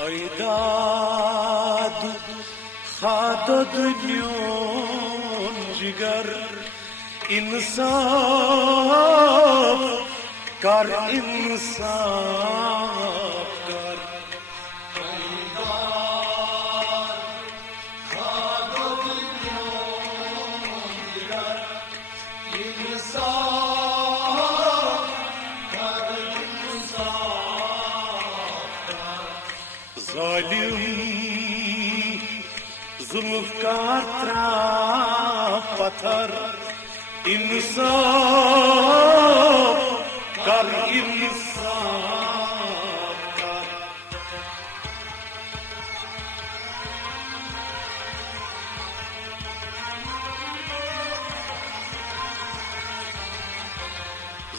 ایداد خادد میون جگر انصاف کار انصاف کار ایداد خادد میون جگر انصاف کار انصاف کار ظالم ظلمکار پتھر انصاف کر انصاف کر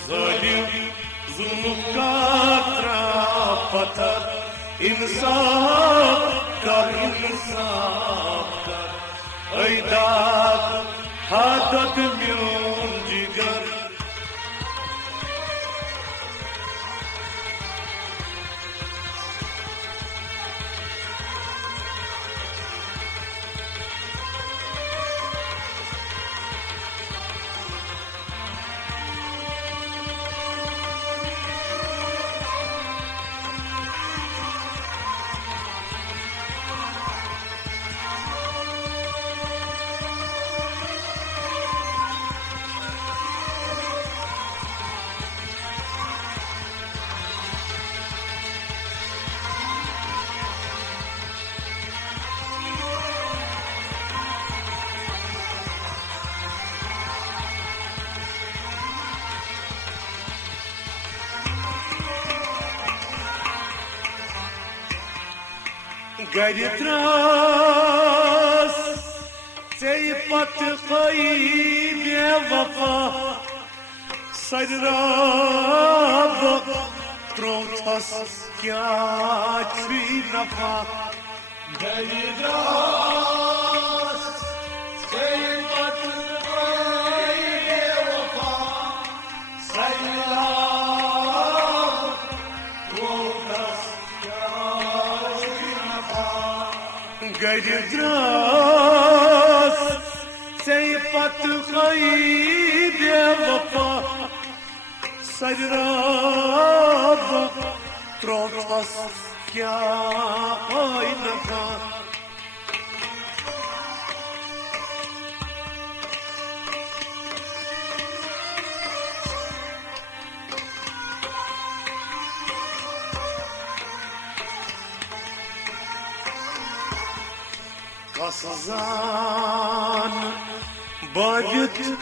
ظالم ظلمکار پتھر انصاف کر انصاف کر ایداد حادت میون جگر گرد راست تیپت قیب وفا سر راب تروتس کیا چی نفا گرد راست تیپت قیب وفا سر راب تروتس گرد راست سیفت غیب وفا سر راب تروتس کیا آئی نفا قصزان باید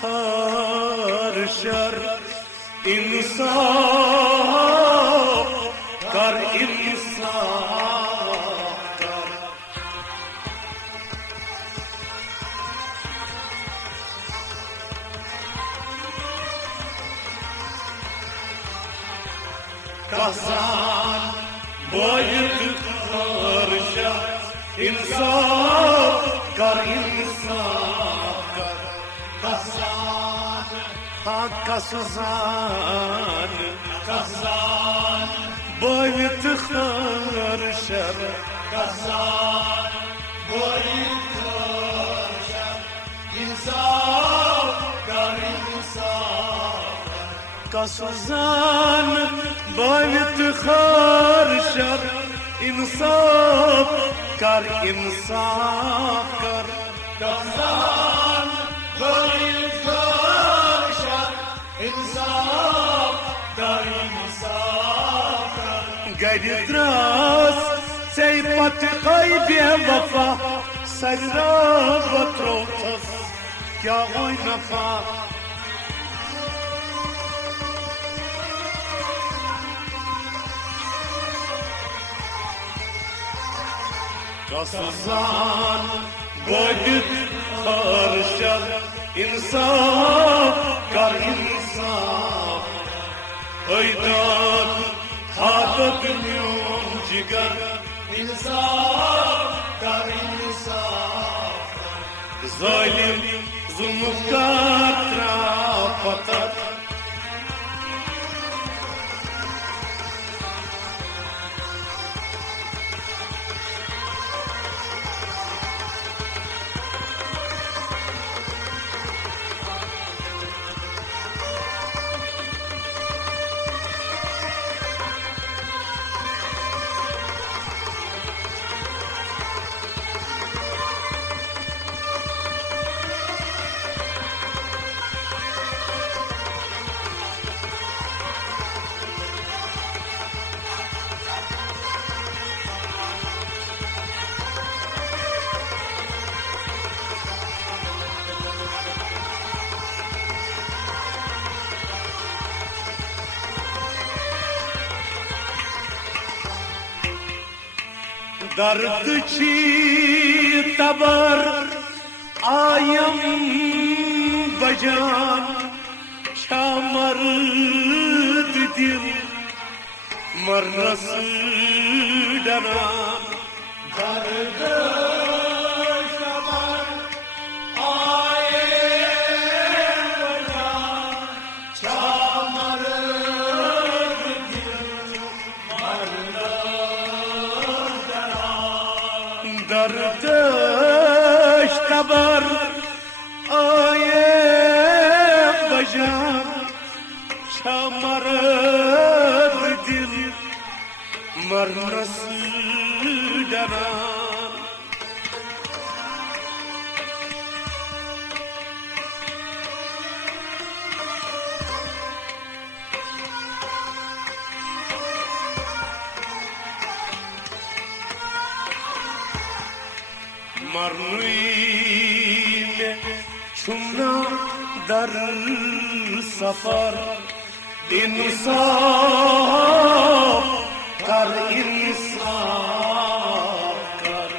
خارشر انصاف کر انصاف کر قصزان باید خارشر انصاف کر انصاف کر قصان हाँ قصان باید خارشر قصان باید خارشر انصاف کر انصاف قصان باید خارشر انصاف کر انصاف کر قصان باید خارشر انصاف کر انصاف کر گرد راست سیفت قیب وفا سر راب تروتس کیا اوی نفا قصزان باید خارشر انصاف کر انصاف ایداد حادت میون جگر انصاف کر انصاف ظالم ظلمکار پتر Dardçı tabar ayam bacan çamar dil marnası danan dardı tabar ayam bacan çamar dil marnası danan dardış tabar ayam bacan çamar dil marnası danan marnuile çumna dar safar insaf kar insaf kar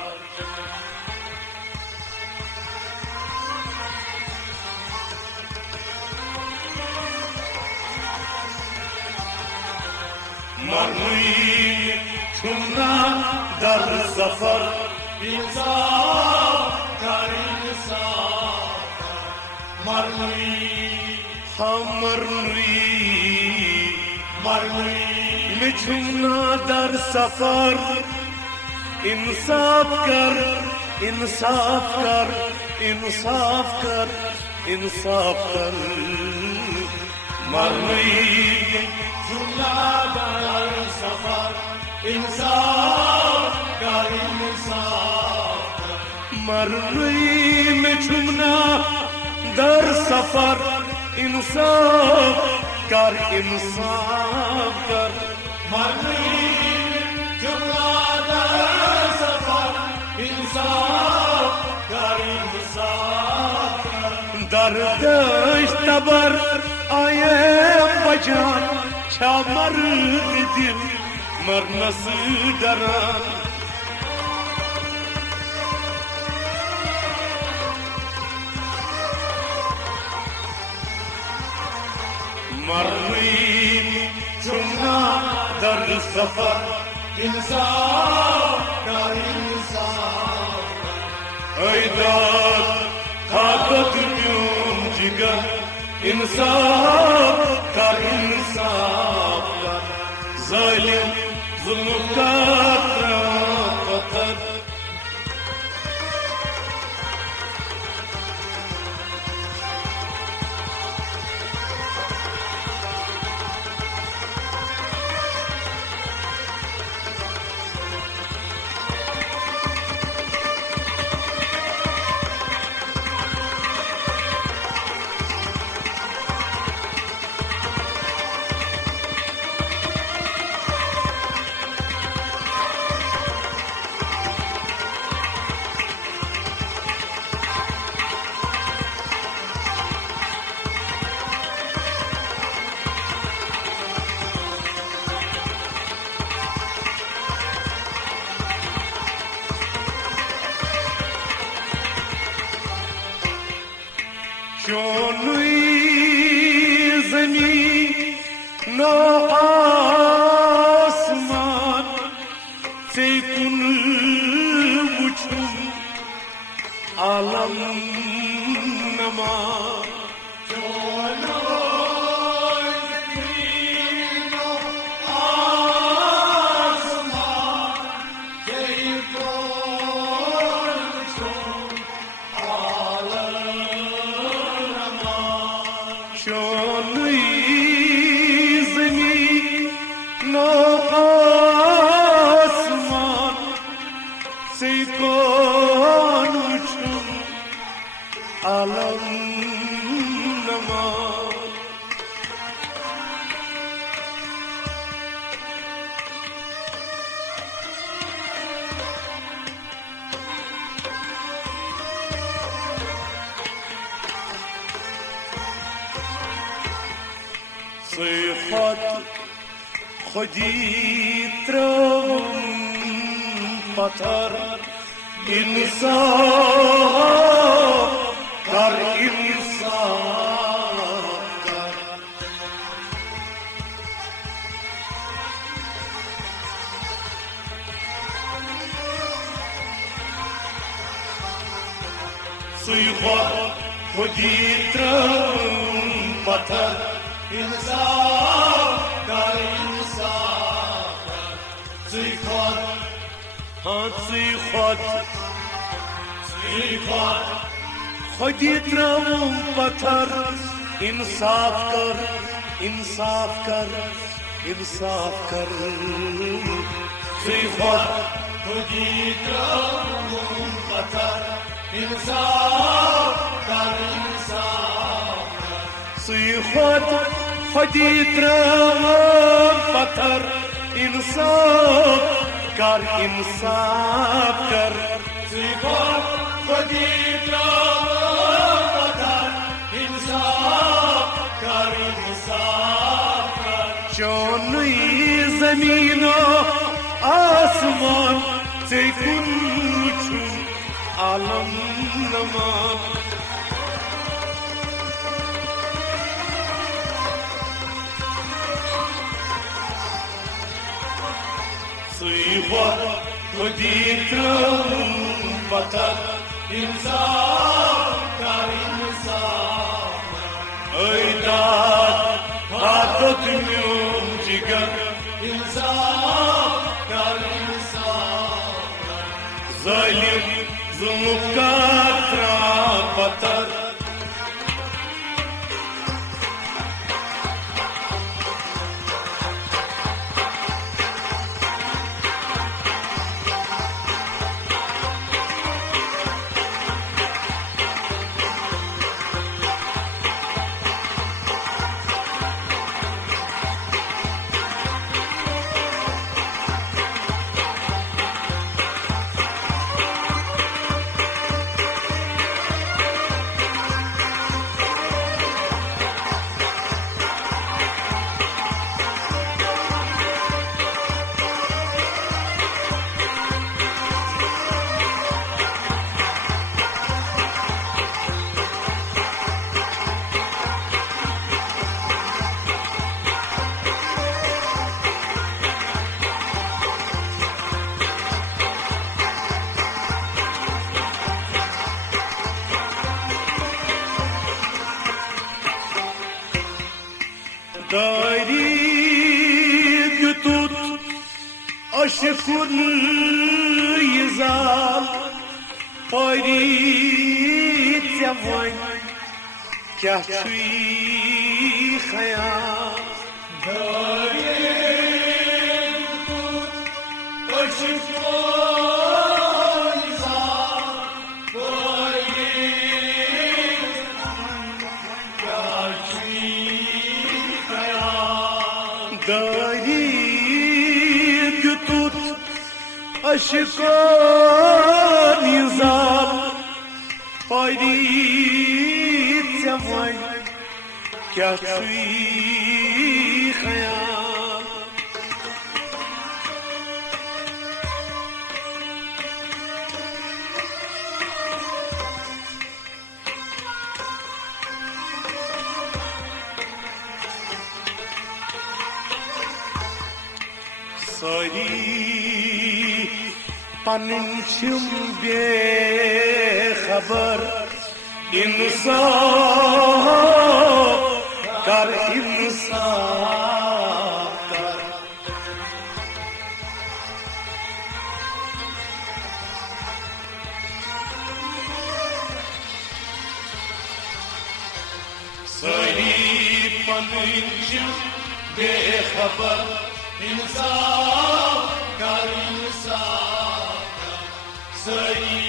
marnuile çumna dar safar insaf kar insaf marnuile marnuile मिठुना दर सफर इंसाफ कर इंसाफ कर इंसाफ कर इंसाफ कर मरनी मिठुना दर सफर इंसाफ कर इंसाफ कर मरनी मिठुना दर सफर इंसाफ कर इंसाफ कर मरनी जुमला दर सफर इंसाफ कर इंसाफ कर दर्दश तबर आये बजान çamar dil marnası daran marrin çumna dar safar insaf kar insaf aydat takat gün jigar insaf kar insaf zalim zulm katra fakat Şonui zemin no asman Seykun uçum alam nama Şonui zemin no asman Seykun uçum Şonui zemin no asman Seykun uçum alam nama صفات خودی ترم पत्थर इंसाफ कर इंसाफ कर सुइखोर खुदी त्रम पत्थर इंसाफ कर इंसाफ कर सुइखोर सुइखोर खुदी त्रम पत्थर इंसाफ कर इंसाफ कर इंसाफ कर सुइखोर खुदी त्रम पत्थर इंसाफ कर इंसाफ कर सुइखोर खुदी त्रम पत्थर इंसाफ कर इंसाफ कर सुइखोर खुदी त्रम पत्थर इंसाफ कर इंसाफ कर चोनुई जमीनो आसमान से कुछ आलम नमान सुइखोर खुदी त्रम पत्थर इंसाफ कर इंसाफ ऐदात हाथत म्यूम जिगर इंसाफ कर इंसाफ जालिम जुल्म का पत्थर Dari yutut aşkın yizal Parit yavay kya chui khayal Dari yutut aşkın yizal Parit kya chui Dari yutut aşkın yizal Parit yavay kya chui khayal Sari panchum bekhabar insaf kar insaf kar Sari panchum bekhabar insaf kar insaf kar Sari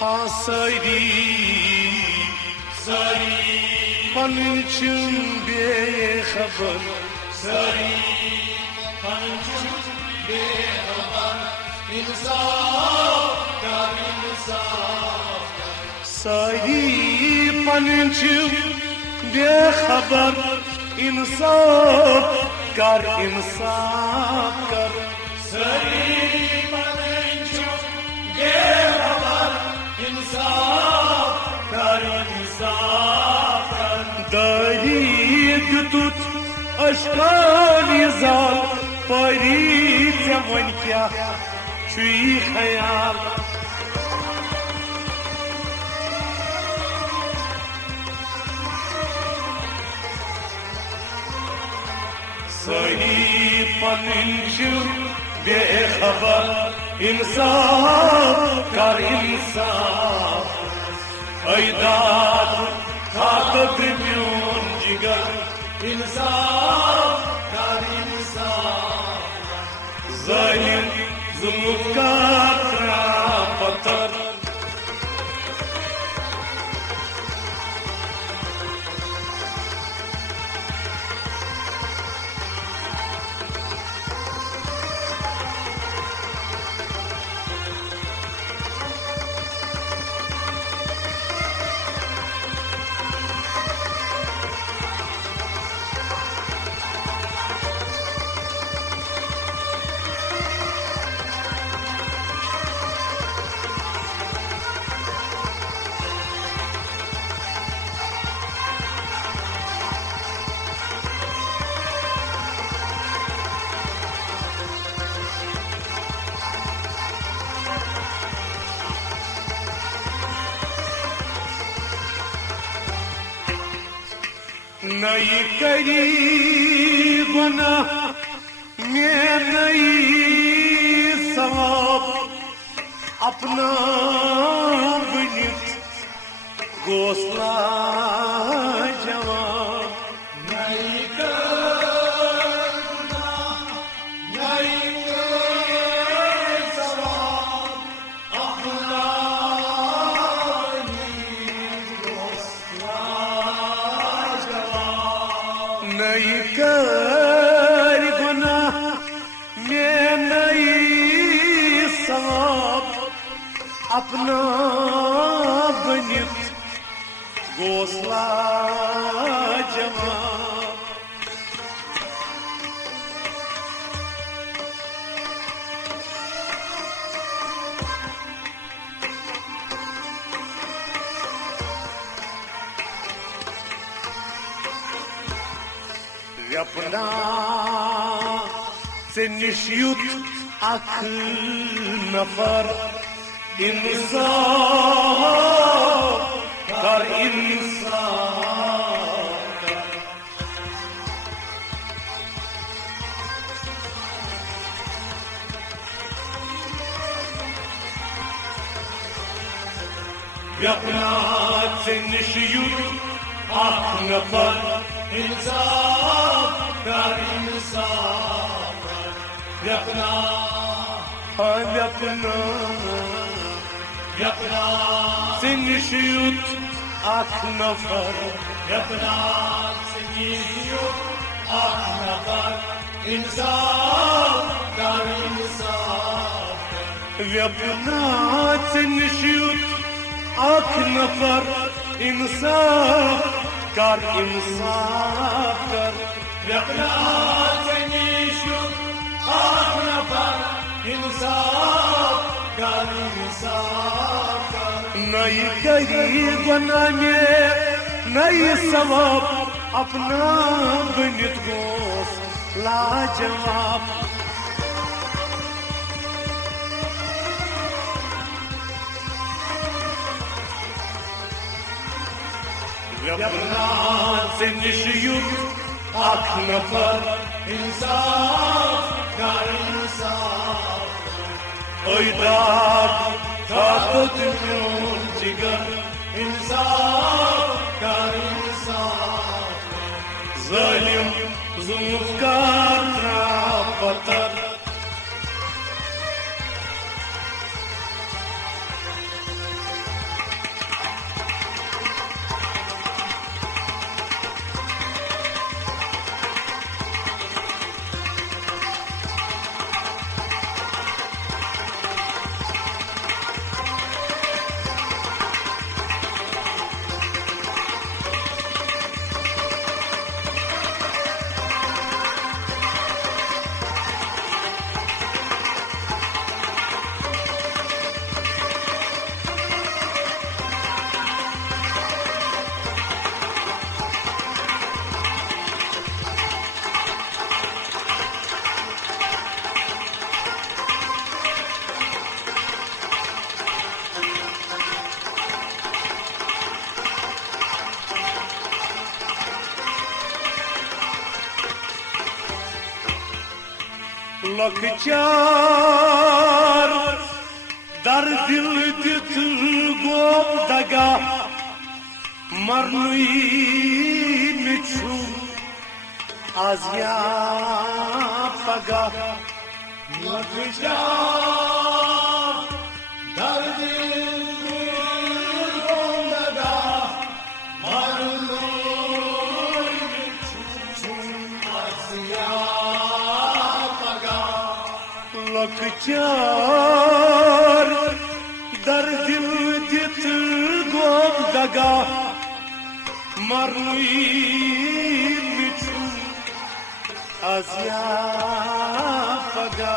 ha sari sari panchum bekhabar Sari panchum bekhabar insaf kar insaf kar Sari panchum bekhabar insaf kar insaf kar Sari panchum इंसाफ कर इंसाफ कर दरीद तुत अशकानी जाल परी वन क्या छुई ख्याल सही पनिश बेखबर इंसाफ कर इंसाफ ऐदाद ताकत म्यून जिगर इंसाफ कर इंसाफ जालिम जुल्म का पत्थर नई करी गुना मैं नई सवाब अपना बनित घोसला जवाब नई करना नई सवाब अपना नई कर गुना मैं नई सवाब अपना बनित घोसला जवाब अपना से निश्युत अख नफर इंसाफ कर इंसाफ अपना से निश्युत अख नफर इंसाफ कर इंसाफ अपना अपना सिंगशयुत अख नफर अपना आख नफर इंसाफ कर इंसाफ अपना सिंगशयुत अख नफर इंसाफ कर इंसाफ कर अपना आख नफर इंसाफ कर इंसाफ नई करी गुना में नई सवाब अपना बनित गोस लाजवाब अपना से निश्युत अख नफर इंसाफ कर इंसाफ ऐदाद ताकत म्यून जिगर इंसाफ कर इंसाफ जालिम जुल्म का पत्थर लखचार दर दिल दित गोम दगा मरनुई मिछु आज या पगा लखचार दर दिल गोम दगा मरनुई मिछु आज या पगा लखचार दर दिल दित गोम दगा मरनुई मिछु आज या पगा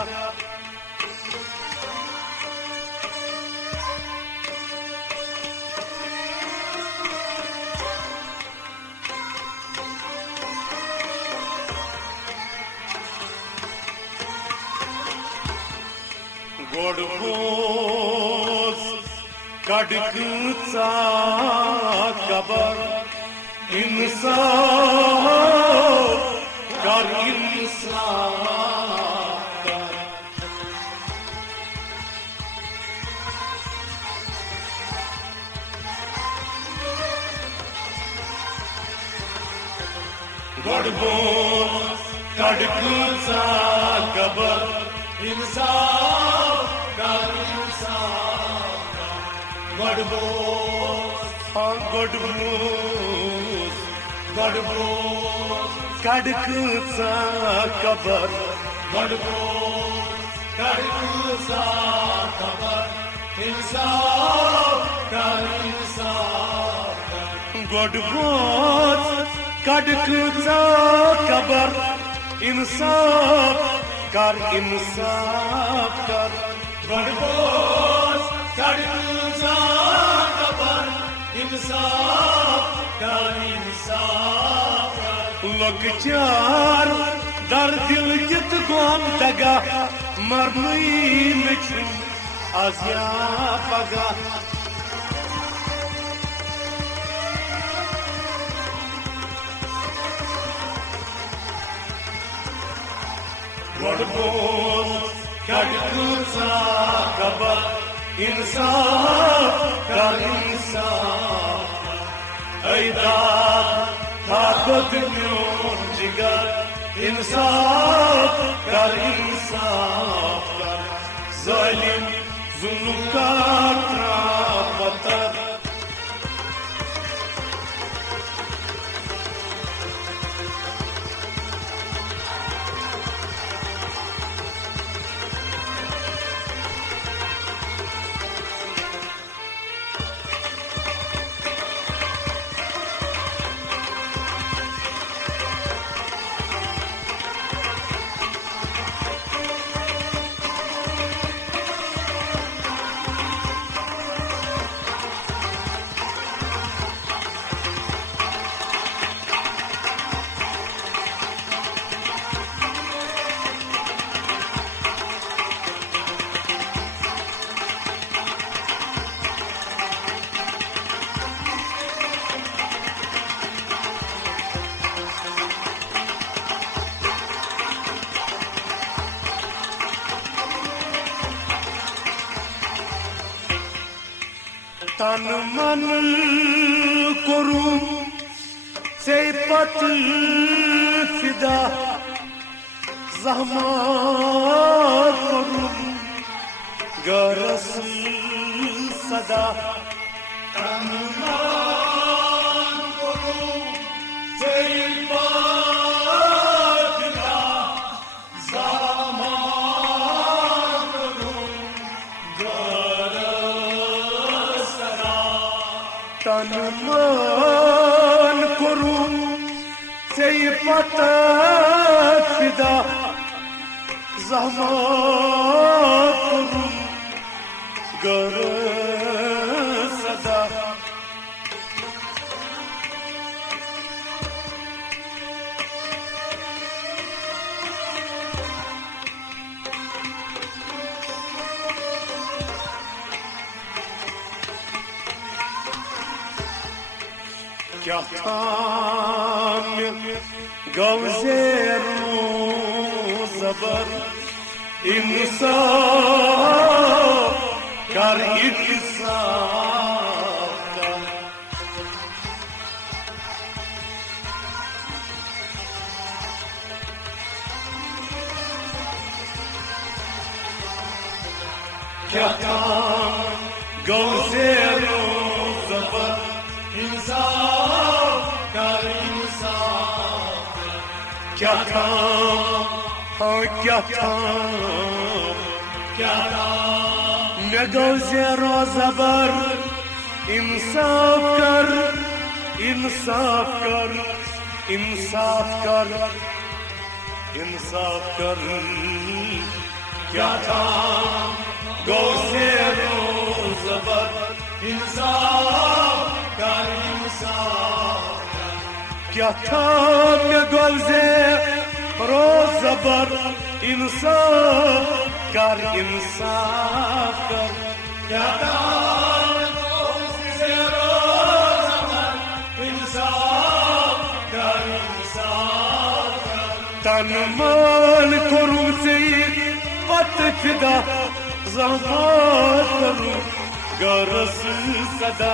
गोडबोस कडकचा कबर इंसाफ कर इंसाफ गोडबोस कडकचा कबर इंसाफ कर इंसाफ गडबोस गोडबोस गडबोस कडकचा कबर गडबोस कडकचा कबर इंसाफ कर इंसाफ गोडबोस कडकचा कबर इंसाफ कर इंसाफ कर गडबोस कडकचा कबर इंसाफ कर इंसाफ लखचार दर दिल जित गोम दगा मरनुई मिछु आज या पगा गडबोस कडकचा कबर इंसाफ कर इंसाफ ऐदा ताकत म्योन जिगर इंसाफ कर इंसाफ कर जालिम जुल्म का पत्थर तन मन करूं से पत फिदा ज़हमत करूं गरस सदा तन मन करूं से पत फिदा ज़हमत करूं गरस सदा तन मन करूं से पत फिदा ज़हमत करूं गरस सदा क्या थाम गौज़े रू ज़बर इंसाफ कर इंसाफ कर क्या काम गौसे रोज़बर इंसाफ कर इंसाफ क्या काम हाँ क्या काम क्या काम मैं गौसे रोज़बर इंसाफ कर इंसाफ कर इंसाफ कर इंसाफ कर क्या काम गौसे रोज़बर इंसाफ कर इंसाफ क्या काम मैं गौसे रोज़बर इंसाफ कर इंसाफ कर क्या काम गौसे रोज़बर इंसाफ कर इंसाफ तन मान करूं से पत फिदा ज़हमत करूं गरस सदा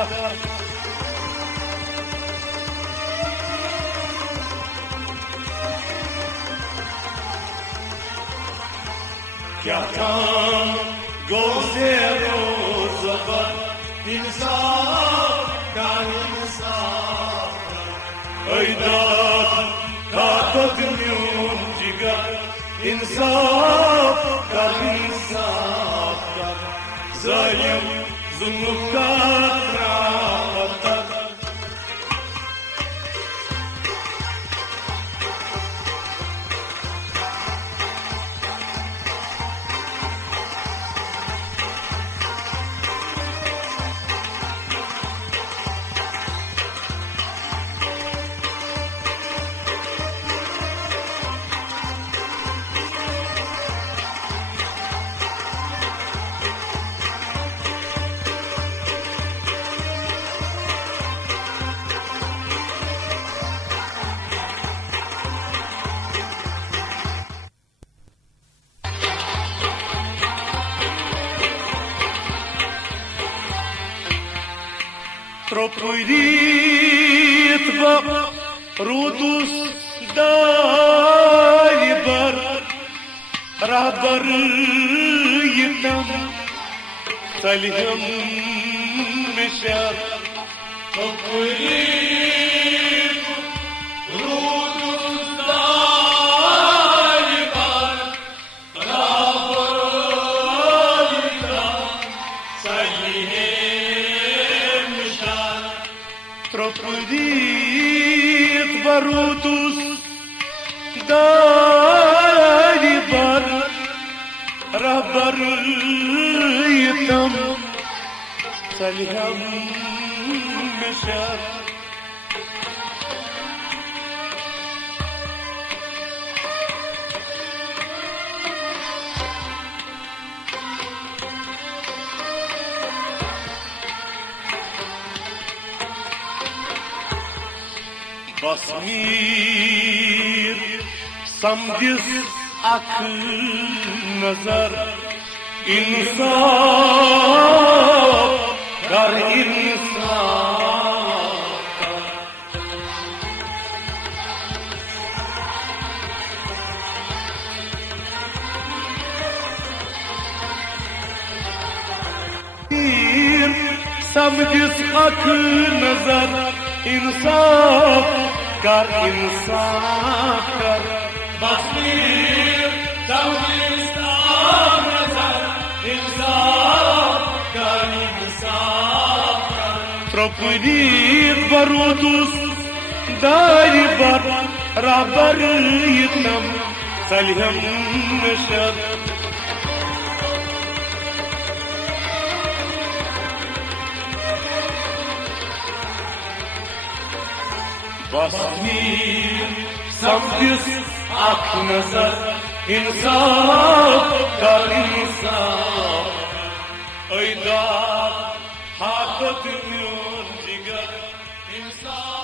क्या काम गौसे रोज़बर इंसाफ कर इंसाफ ऐदाद ताकत म्यून जिगर इंसाफ कर इंसाफ कर ज़ालिम ज़ुल्म का त्राहतर Tropuyrit va rudus dalibar rahbar yitam saliham mishar Tropuyrit rudus dalibar rahbar yitam saliham mishar Tropuyrit va rudus dalibar rahbar yitam saliham mishar Basmir samdis ak nazar insaf dar insaf samdis ak nazar insaf कर इंसाफ कर Basmir Tawlistan nazar insaf कर insaf कर Tropuyrit va rudus dalibar rahbar yitam saliham mishar Basmir samdis ak nazar insaf कर insaf ऐदाद हाकत म्यून जिगर इंसाफ